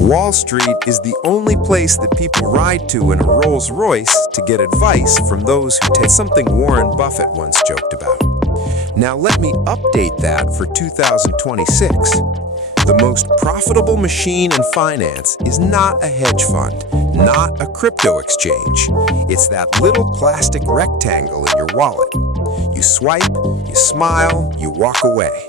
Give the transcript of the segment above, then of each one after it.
Wall Street is the only place that people ride to in a Rolls Royce to get advice from those who take something Warren Buffett once joked about. Now let me update that for 2026. The most profitable machine in finance is not a hedge fund, not a crypto exchange. It's that little plastic rectangle in your wallet. You swipe, you smile, you walk away.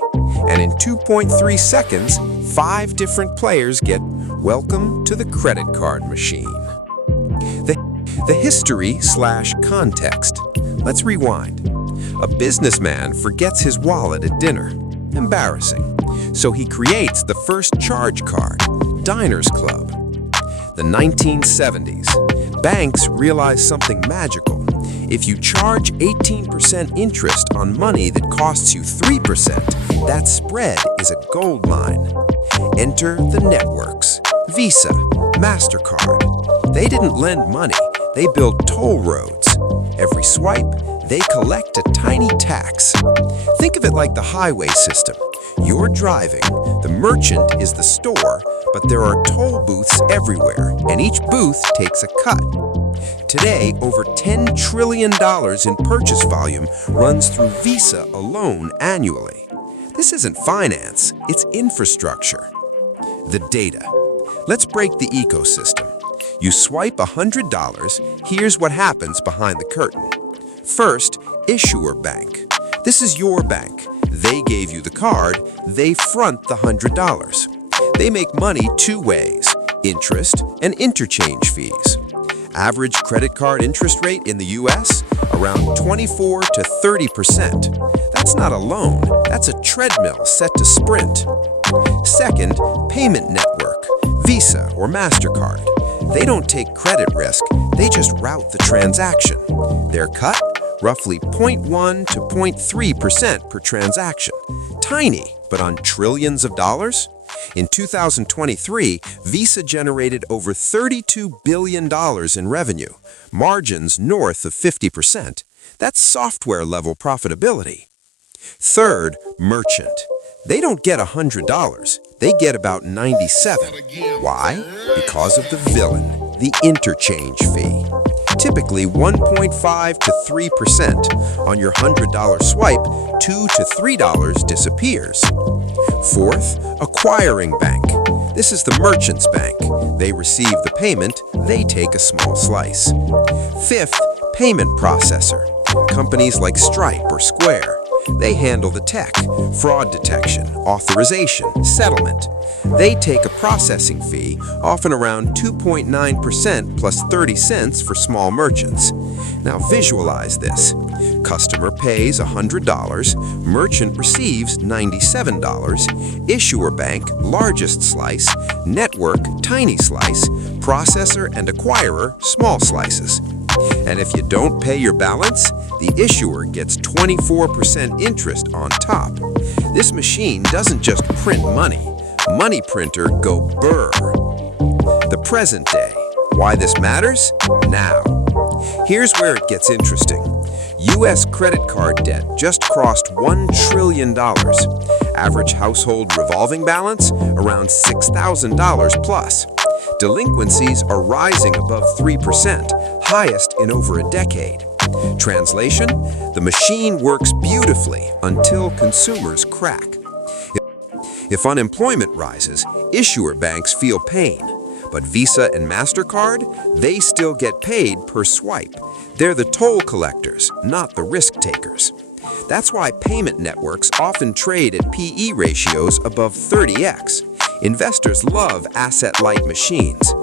And in 2.3 seconds, 5 different players get welcome to the credit card machine. The history/context. Let's rewind. A businessman forgets his wallet at dinner. Embarrassing. So he creates the first charge card, Diners Club. The 1970s. Banks realized something magical. If you charge 18% interest on money that costs you 3%, that spread is a gold mine. Enter the networks. Visa, MasterCard. They didn't lend money, they built toll roads. Every swipe, they collect a tiny tax. Think of it like the highway system. You're driving, the merchant is the store, but there are toll booths everywhere, and each booth takes a cut. Today, over $10 trillion in purchase volume runs through Visa alone annually. This isn't finance, it's infrastructure. The data. Let's break the ecosystem. You swipe $100, here's what happens behind the curtain. First, issuer bank. This is your bank. They gave you the card, they front the $100. They make money 2 ways, interest and interchange fees. Average credit card interest rate in the US? Around 24 to 30%. That's not a loan, that's a treadmill set to sprint. Second, payment network, Visa or MasterCard. They don't take credit risk, they just route the transaction. Their cut? Roughly 0.1 to 0.3% per transaction. Tiny, but on trillions of dollars? In 2023, Visa generated over $32 billion in revenue, margins north of 50%. That's software-level profitability. Third, merchant. They don't get $100, they get about 97. Why? Because of the villain, the interchange fee. Typically 1.5 to 3%. On your $100 swipe, $2 to $3 disappears. Fourth, acquiring bank. This is the merchant's bank. They receive the payment, they take a small slice. Fifth, payment processor. Companies like Stripe or Square. They handle the tech, fraud detection, authorization, settlement. They take a processing fee, often around 2.9% plus 30 cents for small merchants. Now visualize this. Customer pays $100, merchant receives $97, issuer bank, largest slice, network, tiny slice, processor and acquirer, small slices. And if you don't pay your balance, the issuer gets 24% interest on top. This machine doesn't just print money. Money printer go burr. The present day. Why this matters? Now. Here's where it gets interesting. U.S. credit card debt just crossed $1 trillion. Average household revolving balance? Around $6,000 plus. Delinquencies are rising above 3%, highest in over a decade. Translation? The machine works beautifully until consumers crack. If unemployment rises, issuer banks feel pain. But Visa and MasterCard, they still get paid per swipe. They're the toll collectors, not the risk takers. That's why payment networks often trade at PE ratios above 30x. Investors love asset-light machines.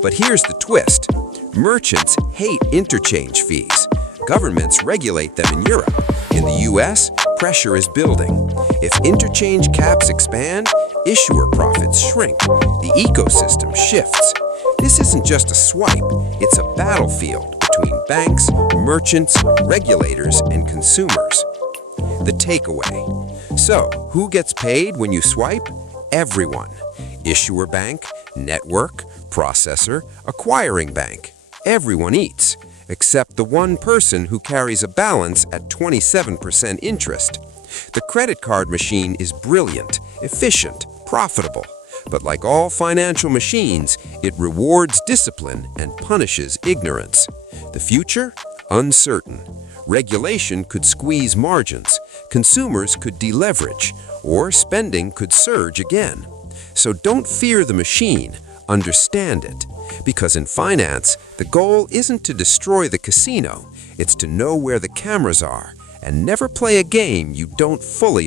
But here's the twist. Merchants hate interchange fees. Governments regulate them in Europe. In the US, pressure is building. If interchange caps expand, issuer profits shrink. The ecosystem shifts. This isn't just a swipe, it's a battlefield between banks, merchants, regulators, and consumers. The takeaway. So, who gets paid when you swipe? Everyone. Issuer bank, network, processor, acquiring bank. Everyone eats, except the one person who carries a balance at 27% interest. The credit card machine is brilliant, efficient, profitable, But like all financial machines, it rewards discipline and punishes ignorance. The future? Uncertain. Regulation could squeeze margins, consumers could deleverage, or spending could surge again. So don't fear the machine, understand it. Because in finance, the goal isn't to destroy the casino, it's to know where the cameras are and never play a game you don't fully